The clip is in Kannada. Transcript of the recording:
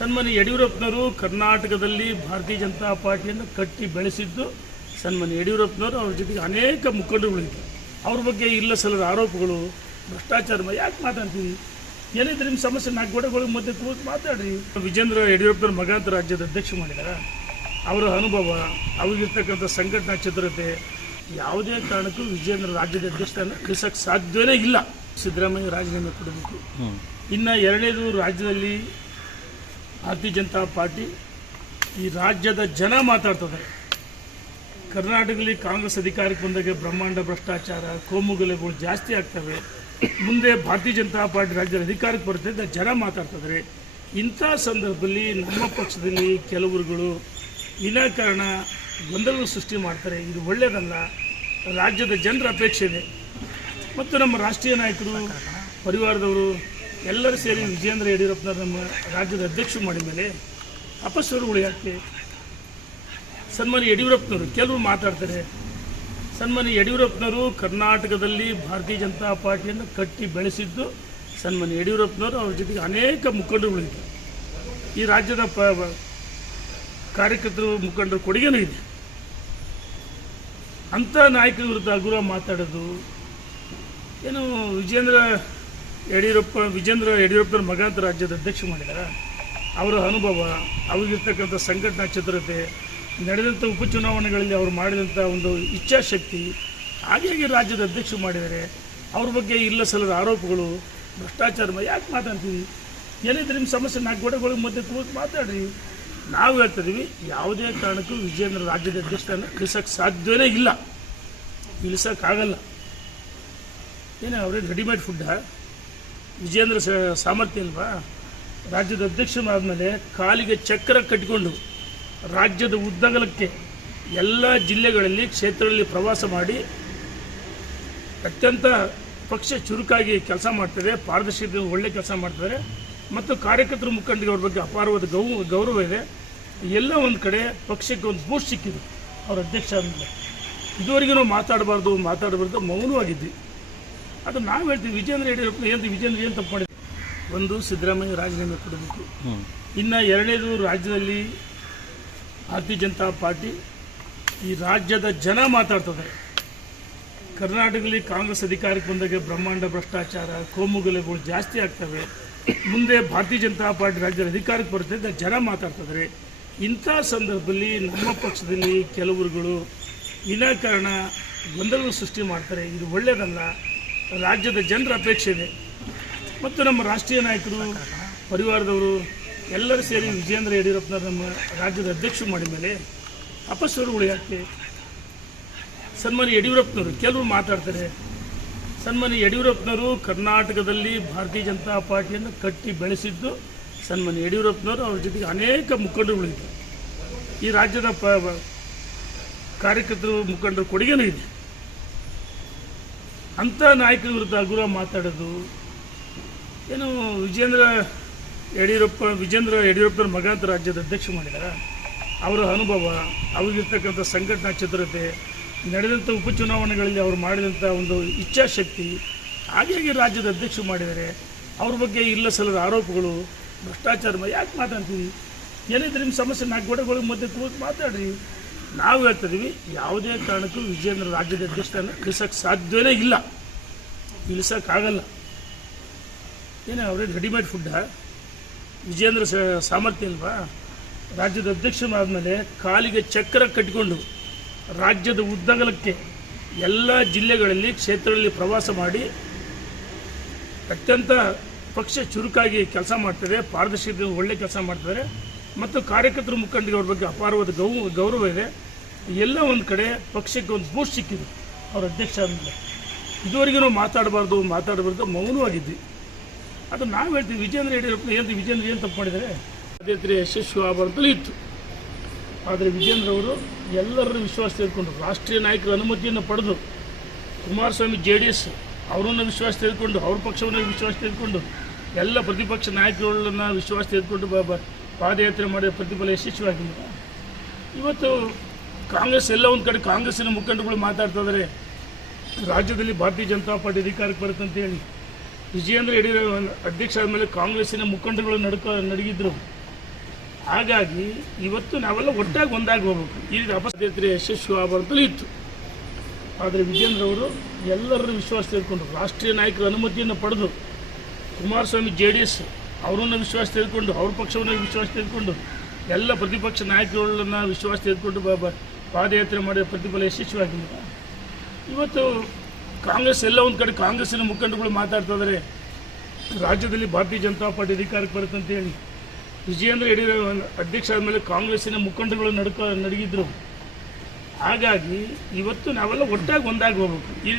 ಸನ್ಮಾನ್ಯ ಯಡಿಯೂರಪ್ಪನವರು ಕರ್ನಾಟಕದಲ್ಲಿ ಭಾರತೀಯ ಜನತಾ ಪಾರ್ಟಿಯನ್ನು ಕಟ್ಟಿ ಬೆಳೆಸಿದ್ದು ಸನ್ಮಾನ್ಯ ಯಡಿಯೂರಪ್ಪನವರು ಅವ್ರ ಜೊತೆಗೆ ಅನೇಕ ಮುಖಂಡರುಗಳಿದ್ದರು ಅವ್ರ ಬಗ್ಗೆ ಇಲ್ಲ ಸಲ್ಲದ ಆರೋಪಗಳು ಭ್ರಷ್ಟಾಚಾರ ಯಾಕೆ ಮಾತಾಡ್ತೀವಿ ಏನಿದ್ರೆ ನಿಮ್ಮ ಸಮಸ್ಯೆ ನಾಲ್ಕು ಗೋಡೆಗಳಿಗೆ ಮಧ್ಯೆ ಕೂತು ಮಾತಾಡ್ರಿ. ವಿಜೇಂದ್ರ ಯಡಿಯೂರಪ್ಪನವ್ರ ಮಗ ಅಂತ ರಾಜ್ಯದ ಅಧ್ಯಕ್ಷ ಮಾಡಿದಾರ. ಅವರ ಅನುಭವ ಅವ್ರಿಗಿರ್ತಕ್ಕಂಥ ಸಂಘಟನಾ ಚತುರತೆ ಯಾವುದೇ ಕಾರಣಕ್ಕೂ ವಿಜೇಂದ್ರ ರಾಜ್ಯದ ಅಧ್ಯಕ್ಷತೆಯನ್ನು ಕಳಿಸೋಕ್ಕೆ ಸಾಧ್ಯವೇ ಇಲ್ಲ. ಸಿದ್ದರಾಮಯ್ಯ ರಾಜೀನಾಮೆ ಕೊಡಬೇಕು. ಇನ್ನು ಎರಡನೇದು ರಾಜ್ಯದಲ್ಲಿ ಭಾರತೀಯ ಜನತಾ ಪಾರ್ಟಿ ಈ ರಾಜ್ಯದ ಜನ ಮಾತಾಡ್ತದೆ. ಕರ್ನಾಟಕದಲ್ಲಿ ಕಾಂಗ್ರೆಸ್ ಅಧಿಕಾರಕ್ಕೆ ಬಂದಾಗ ಬ್ರಹ್ಮಾಂಡ ಭ್ರಷ್ಟಾಚಾರ, ಕೋಮುಗಲೆಗಳು ಜಾಸ್ತಿ ಆಗ್ತವೆ. ಮುಂದೆ ಭಾರತೀಯ ಜನತಾ ಪಾರ್ಟಿ ರಾಜ್ಯದ ಅಧಿಕಾರಕ್ಕೆ ಬರುತ್ತೆ ಅಂತ ಜನ ಮಾತಾಡ್ತಿದ್ದಾರೆ ಇಂಥ ಸಂದರ್ಭದಲ್ಲಿ ನಮ್ಮ ಪಕ್ಷದಲ್ಲಿ ಕೆಲವರುಗಳು ವಿನಾಕಾರಣ ಗೊಂದಲ ಸೃಷ್ಟಿ ಮಾಡ್ತಾರೆ. ಇದು ಒಳ್ಳೆಯದಲ್ಲ ರಾಜ್ಯದ ಜನರ ಅಪೇಕ್ಷೆ ಇದೆ ಮತ್ತು ನಮ್ಮ ರಾಷ್ಟ್ರೀಯ ನಾಯಕರು, ಪರಿವಾರದವರು ಎಲ್ಲರೂ ಸೇರಿ ವಿಜೇಂದ್ರ ಯಡಿಯೂರಪ್ಪನವ್ರು ನಮ್ಮ ರಾಜ್ಯದ ಅಧ್ಯಕ್ಷರು ಮಾಡಿದ ಮೇಲೆ ಅಪಸ್ವರಗಳು ಯಾಕೆ ಸನ್ಮಾನ್ಯ ಯಡಿಯೂರಪ್ಪನವರು, ಕೆಲವರು ಮಾತಾಡ್ತಾರೆ, ಸನ್ಮಾನ್ಯ ಯಡಿಯೂರಪ್ಪನವರು ಕರ್ನಾಟಕದಲ್ಲಿ ಭಾರತೀಯ ಜನತಾ ಪಾರ್ಟಿಯನ್ನು ಕಟ್ಟಿ ಬೆಳೆಸಿದ್ದು ಸನ್ಮಾನ್ಯ ಯಡಿಯೂರಪ್ಪನವರು, ಅವ್ರ ಜೊತೆಗೆ ಅನೇಕ ಮುಖಂಡರುಗಳಿದ್ದರು ಈ ರಾಜ್ಯದ ಪ ಕಾರ್ಯಕರ್ತರು, ಮುಖಂಡರ ಕೊಡುಗೆನೂ ಇದೆ. ಅಂಥ ನಾಯಕರ ವಿರುದ್ಧ ಅಗುರ ಮಾತಾಡೋದು, ಏನು ವಿಜೇಂದ್ರ ಯಡಿಯೂರಪ್ಪ, ವಿಜೇಂದ್ರ ಯಡಿಯೂರಪ್ಪನ ಮಗ ಅಂತ ರಾಜ್ಯದ ಅಧ್ಯಕ್ಷ ಮಾಡಿದ್ದಾರೆ ಅವರ ಅನುಭವ, ಅವ್ರಿಗಿರ್ತಕ್ಕಂಥ ಸಂಘಟನಾ ಚತುರತೆ, ನಡೆದಂಥ ಉಪಚುನಾವಣೆಗಳಲ್ಲಿ ಅವರು ಮಾಡಿದಂಥ ಒಂದು ಇಚ್ಛಾಶಕ್ತಿ ಹಾಗಾಗಿ ರಾಜ್ಯದ ಅಧ್ಯಕ್ಷ ಮಾಡಿದರೆ. ಅವ್ರ ಬಗ್ಗೆ ಇಲ್ಲ ಸಲ್ಲದ ಆರೋಪಗಳು, ಭ್ರಷ್ಟಾಚಾರ ಯಾಕೆ ಮಾತಾಡ್ತೀವಿ ಏನಿದ್ರೆ ನಿಮ್ಮ ಸಮಸ್ಯೆ, ನಾಲ್ಕು ಗೋಡೆಗಳಿಗೆ ಮಧ್ಯೆ ಕೂತು ಮಾತಾಡ್ರಿ. ನಾವು ಹೇಳ್ತಿದ್ದೀವಿ ಯಾವುದೇ ಕಾರಣಕ್ಕೂ ವಿಜೇಂದ್ರ ರಾಜ್ಯದ ಅಧ್ಯಕ್ಷರನ್ನು ಇಳಿಸೋಕ್ಕೆ ಸಾಧ್ಯವೇ ಇಲ್ಲ. ಇಳಿಸೋಕ್ಕಾಗಲ್ಲ ಏನು, ಅವ್ರೇನು ರೆಡಿಮೇಡ್ ಫುಡ್ಡಾ ವಿಜೇಂದ್ರ ಸಾಮರ್ಥ್ಯ ಅಲ್ವಾ ರಾಜ್ಯದ ಅಧ್ಯಕ್ಷನಾದಮೇಲೆ ಕಾಲಿಗೆ ಚಕ್ರ ಕಟ್ಟಿಕೊಂಡು ರಾಜ್ಯದ ಉದ್ದಗಲಕ್ಕೆ ಎಲ್ಲ ಜಿಲ್ಲೆಗಳಲ್ಲಿ, ಕ್ಷೇತ್ರಗಳಲ್ಲಿ ಪ್ರವಾಸ ಮಾಡಿ ಅತ್ಯಂತ ಪಕ್ಷ ಚುರುಕಾಗಿ ಕೆಲಸ ಮಾಡ್ತಾರೆ ಪಾರದರ್ಶಕತೆ ಒಳ್ಳೆ ಕೆಲಸ ಮಾಡ್ತಾರೆ ಮತ್ತು ಕಾರ್ಯಕರ್ತರ ಮುಖಂಡರಿಗೆ ಅವ್ರ ಬಗ್ಗೆ ಅಪಾರವಾದ ಗೌ, ಗೌರವ ಇದೆ. ಎಲ್ಲ ಒಂದು ಕಡೆ ಪಕ್ಷಕ್ಕೆ ಒಂದು ಬೂಸ್ಟ್ ಸಿಕ್ಕಿದೆ. ಅವ್ರ ಅಧ್ಯಕ್ಷ ಆದಮೇಲೆ ಇದುವರೆಗೂ ಮಾತಾಡಬಾರ್ದು ಮಾತಾಡಬಾರ್ದು, ಮೌನವಾಗಿದ್ವಿ. ಅದು ನಾವು ಹೇಳ್ತೀವಿ ವಿಜೇಂದ್ರ ಯಡಿಯೂರಪ್ಪ ಏನು ವಿಜೇಂದ್ರ ಏನು ತಪ್ಪು ಮಾಡಿದ್ರು? ಒಂದು ಸಿದ್ದರಾಮಯ್ಯ ರಾಜೀನಾಮೆ ಕೊಡಬೇಕು. ಇನ್ನು ಎರಡನೇದು ರಾಜ್ಯದಲ್ಲಿ ಭಾರತೀಯ ಜನತಾ ಪಾರ್ಟಿ ಈ ರಾಜ್ಯದ ಜನ ಮಾತಾಡ್ತಿದ್ದಾರೆ ಕರ್ನಾಟಕದಲ್ಲಿ ಕಾಂಗ್ರೆಸ್ ಅಧಿಕಾರಕ್ಕೆ ಬಂದಾಗ ಬ್ರಹ್ಮಾಂಡ ಭ್ರಷ್ಟಾಚಾರ ಕೋಮುಗಲೆಗಳು ಜಾಸ್ತಿ ಆಗ್ತವೆ. ಮುಂದೆ ಭಾರತೀಯ ಜನತಾ ಪಾರ್ಟಿ ರಾಜ್ಯದ ಅಧಿಕಾರಕ್ಕೆ ಬರುತ್ತೆ ಜನ ಮಾತಾಡ್ತಿದ್ದಾರೆ ಇಂಥ ಸಂದರ್ಭದಲ್ಲಿ ನಮ್ಮ ಪಕ್ಷದಲ್ಲಿ ಕೆಲವರುಗಳು ವಿನಾಕಾರಣ ಗೊಂದಲ ಸೃಷ್ಟಿ ಮಾಡ್ತಾರೆ. ಇದು ಒಳ್ಳೆಯದಲ್ಲ ರಾಜ್ಯದ ಜನರ ಅಪೇಕ್ಷೆ ಇದೆ ಮತ್ತು ನಮ್ಮ ರಾಷ್ಟ್ರೀಯ ನಾಯಕರು, ಪರಿವಾರದವರು, ಎಲ್ಲರೂ ಸೇರಿ ವಿಜೇಂದ್ರ ಯಡಿಯೂರಪ್ಪನವ್ರು ನಮ್ಮ ರಾಜ್ಯದ ಅಧ್ಯಕ್ಷರು ಮಾಡಿದ ಮೇಲೆ ಅಪಸ್ವರಗಳು ಯಾಕೆ? ಸನ್ಮಾನ್ಯ ಯಡಿಯೂರಪ್ಪನವರು, ಕೆಲವರು ಮಾತಾಡ್ತಾರೆ, ಸನ್ಮಾನ್ಯ ಯಡಿಯೂರಪ್ಪನವರು ಕರ್ನಾಟಕದಲ್ಲಿ ಭಾರತೀಯ ಜನತಾ ಪಾರ್ಟಿಯನ್ನು ಕಟ್ಟಿ ಬೆಳೆಸಿದ್ದು ಸನ್ಮಾನ್ಯ ಯಡಿಯೂರಪ್ಪನವರು ಅವ್ರ ಜೊತೆಗೆ ಅನೇಕ ಮುಖಂಡರುಗಳಿದ್ರು ಈ ರಾಜ್ಯದ ಕಾರ್ಯಕರ್ತರು, ಮುಖಂಡರ ಕೊಡುಗೆನೂ ಇದೆ. ಅಂಥ ನಾಯಕರ ವಿರುದ್ಧ ಹಗುರ ಮಾತಾಡೋದು. ಏನು ವಿಜೇಂದ್ರ ಯಡಿಯೂರಪ್ಪ, ವಿಜೇಂದ್ರ ಯಡಿಯೂರಪ್ಪನ ಮಗ ಅಂತ ರಾಜ್ಯದ ಅಧ್ಯಕ್ಷ ಮಾಡಿದಾರ. ಅವರ ಅನುಭವ, ಅವ್ರಿಗಿರ್ತಕ್ಕಂಥ ಸಂಘಟನಾ ಚತುರತೆ, ನಡೆದಂಥ ಉಪಚುನಾವಣೆಗಳಲ್ಲಿ ಅವರು ಮಾಡಿದಂಥ ಒಂದು ಇಚ್ಛಾಶಕ್ತಿ ಹಾಗಾಗಿ ರಾಜ್ಯದ ಅಧ್ಯಕ್ಷ ಮಾಡಿದರೆ. ಅವ್ರ ಬಗ್ಗೆ ಇಲ್ಲ ಸಲ್ಲದ ಆರೋಪಗಳು, ಭ್ರಷ್ಟಾಚಾರ ಯಾಕೆ ಮಾತಾಡ್ತೀವಿ ಏನಿದ್ರೆ ನಿಮ್ಮ ಸಮಸ್ಯೆ ನಾಲ್ಕು ಗೋಡೆಗಳಿಗೆ ಮಧ್ಯೆ ಕೂತು ಮಾತಾಡ್ರಿ. ನಾವು ಹೇಳ್ತಿದ್ದೀವಿ ಯಾವುದೇ ಕಾರಣಕ್ಕೂ ವಿಜೇಂದ್ರ ರಾಜ್ಯದ ಅಧ್ಯಕ್ಷನ ಇಳಿಸೋಕ್ಕೆ ಸಾಧ್ಯವೇ ಇಲ್ಲ. ಇಳಿಸೋಕ್ಕಾಗಲ್ಲ. ಏನು ಅವ್ರೇನು ರೆಡಿಮೇಡ್ ಫುಡ್ಡಾ ವಿಜೇಂದ್ರ ಸಾಮರ್ಥ್ಯ ಅಲ್ವಾ ರಾಜ್ಯದ ಅಧ್ಯಕ್ಷನಾದಮೇಲೆ ಕಾಲಿಗೆ ಚಕ್ರ ಕಟ್ಟಿಕೊಂಡು ರಾಜ್ಯದ ಉದ್ದಗಲಕ್ಕೆ ಎಲ್ಲ ಜಿಲ್ಲೆಗಳಲ್ಲಿ, ಕ್ಷೇತ್ರಗಳಲ್ಲಿ ಪ್ರವಾಸ ಮಾಡಿ ಅತ್ಯಂತ ಪಕ್ಷ ಚುರುಕಾಗಿ ಕೆಲಸ ಮಾಡ್ತಾರೆ ಪಾರದರ್ಶಕತೆ ಒಳ್ಳೆ ಕೆಲಸ ಮಾಡ್ತಾರೆ ಮತ್ತು ಕಾರ್ಯಕರ್ತರ ಮುಖಂಡರಿಗೆ ಅವ್ರ ಬಗ್ಗೆ ಅಪಾರವಾದ ಗೌ, ಗೌರವ ಇದೆ. ಎಲ್ಲ ಒಂದು ಕಡೆ ಪಕ್ಷಕ್ಕೆ ಒಂದು ಬೂಸ್ಟ್ ಸಿಕ್ಕಿದೆ. ಅವ್ರ ಅಧ್ಯಕ್ಷ ಆದಮೇಲೆ ಇದುವರೆಗೂ ನಾವು ಮಾತಾಡಬಾರ್ದು ಮಾತಾಡಬಾರ್ದು, ಮೌನವಾಗಿದ್ವಿ. ಅದು ನಾವು ಹೇಳ್ತೀವಿ, ವಿಜೇಂದ್ರ ಯಡಿಯೂರಪ್ಪ ಏನು ವಿಜೇಂದ್ರ ಏನು ತಪ್ಪು ಮಾಡಿದರೆ? ಅದೇ ಯಶಸ್ವಿ ಆಭರಣದಲ್ಲಿ ಇತ್ತು. ಆದರೆ ವಿಜೇಂದ್ರ ಅವರು ಎಲ್ಲರನ್ನು ವಿಶ್ವಾಸ ತೆಗೆದುಕೊಂಡು ರಾಷ್ಟ್ರೀಯ ನಾಯಕರ ಅನುಮತಿಯನ್ನು ಪಡೆದು ಕುಮಾರಸ್ವಾಮಿ, ಜೆ ಡಿ ಎಸ್ ಅವರನ್ನು ವಿಶ್ವಾಸ ತೆಗೆದುಕೊಂಡು, ಅವ್ರ ಪಕ್ಷವನ್ನು ವಿಶ್ವಾಸ ತೆಗೆದುಕೊಂಡು, ಎಲ್ಲ ಪ್ರತಿಪಕ್ಷ ನಾಯಕರುಗಳನ್ನು ವಿಶ್ವಾಸ ತೆಗೆದುಕೊಂಡು ಪಾದಯಾತ್ರೆ ಮಾಡಿದ ಪ್ರತಿಫಲ ಯಶಸ್ವಿಯಾಗಿಲ್ಲ ಇವತ್ತು ಕಾಂಗ್ರೆಸ್ ಎಲ್ಲ ಒಂದು ಕಡೆ ಕಾಂಗ್ರೆಸ್ಸಿನ ಮುಖಂಡರುಗಳು ಮಾತಾಡ್ತಾ ಇದ್ದಾರೆ ರಾಜ್ಯದಲ್ಲಿ ಭಾರತೀಯ ಜನತಾ ಪಾರ್ಟಿ ಅಧಿಕಾರಕ್ಕೆ ಬರುತ್ತೆ ಅಂತ ಹೇಳಿ. ವಿಜಯೇಂದ್ರ ಯಡಿಯೂರಪ್ಪ ಅಧ್ಯಕ್ಷ ಆದಮೇಲೆ ಕಾಂಗ್ರೆಸ್ಸಿನ ಮುಖಂಡರುಗಳು ನಡ್ಕ ನಡಗಿದ್ರು. ಹಾಗಾಗಿ ಇವತ್ತು ನಾವೆಲ್ಲ ಒಟ್ಟಾಗಿ ಒಂದಾಗಿ ಹೋಗ್ಬೇಕು. ಈ ರೀತಿ ಅಪಸಾಧ್ಯತೆ ಯಶಸ್ವಿ ಆಭಾರದಲ್ಲಿ ಇತ್ತು. ಆದರೆ ವಿಜೇಂದ್ರ ಅವರು ಎಲ್ಲರನ್ನು ವಿಶ್ವಾಸ ತೆಗೆದುಕೊಂಡು ರಾಷ್ಟ್ರೀಯ ನಾಯಕರ ಅನುಮತಿಯನ್ನು ಪಡೆದು ಕುಮಾರಸ್ವಾಮಿ ಜೆ ಡಿ ಎಸ್ ಅವರನ್ನು ವಿಶ್ವಾಸ ತೆಗೆದುಕೊಂಡು ಅವ್ರ ಪಕ್ಷವನ್ನು ವಿಶ್ವಾಸ ತೆಗೆದುಕೊಂಡು ಎಲ್ಲ ಪ್ರತಿಪಕ್ಷ ನಾಯಕರುಗಳನ್ನ ವಿಶ್ವಾಸ ತೆಗೆದುಕೊಂಡು ಬ- ಬ- ಪಾದಯಾತ್ರೆ ಮಾಡಿದ ಪ್ರತಿಫಲ ಯಶಸ್ವಿಯಾಗಿಲ್ಲ ಇವತ್ತು ಕಾಂಗ್ರೆಸ್ ಎಲ್ಲ ಒಂದು ಕಡೆ ಕಾಂಗ್ರೆಸ್ಸಿನ ಮುಖಂಡಗಳು ಮಾತಾಡ್ತಾ ಇದ್ದಾರೆ ರಾಜ್ಯದಲ್ಲಿ ಭಾರತೀಯ ಜನತಾ ಪಾರ್ಟಿ ಅಧಿಕಾರಕ್ಕೆ ಬರುತ್ತೆ ಅಂತ ಹೇಳಿ. ವಿಜಯೇಂದ್ರ ಯಡಿಯೂರಪ್ಪ ಅಧ್ಯಕ್ಷ ಆದಮೇಲೆ ಕಾಂಗ್ರೆಸ್ಸಿನ ಮುಖಂಡಗಳು ನಡ್ಕ ನಡಗಿದ್ರು. ಹಾಗಾಗಿ ಇವತ್ತು ನಾವೆಲ್ಲ ಒಟ್ಟಾಗಿ ಒಂದಾಗಿ ಹೋಗ್ಬೇಕು. ಈ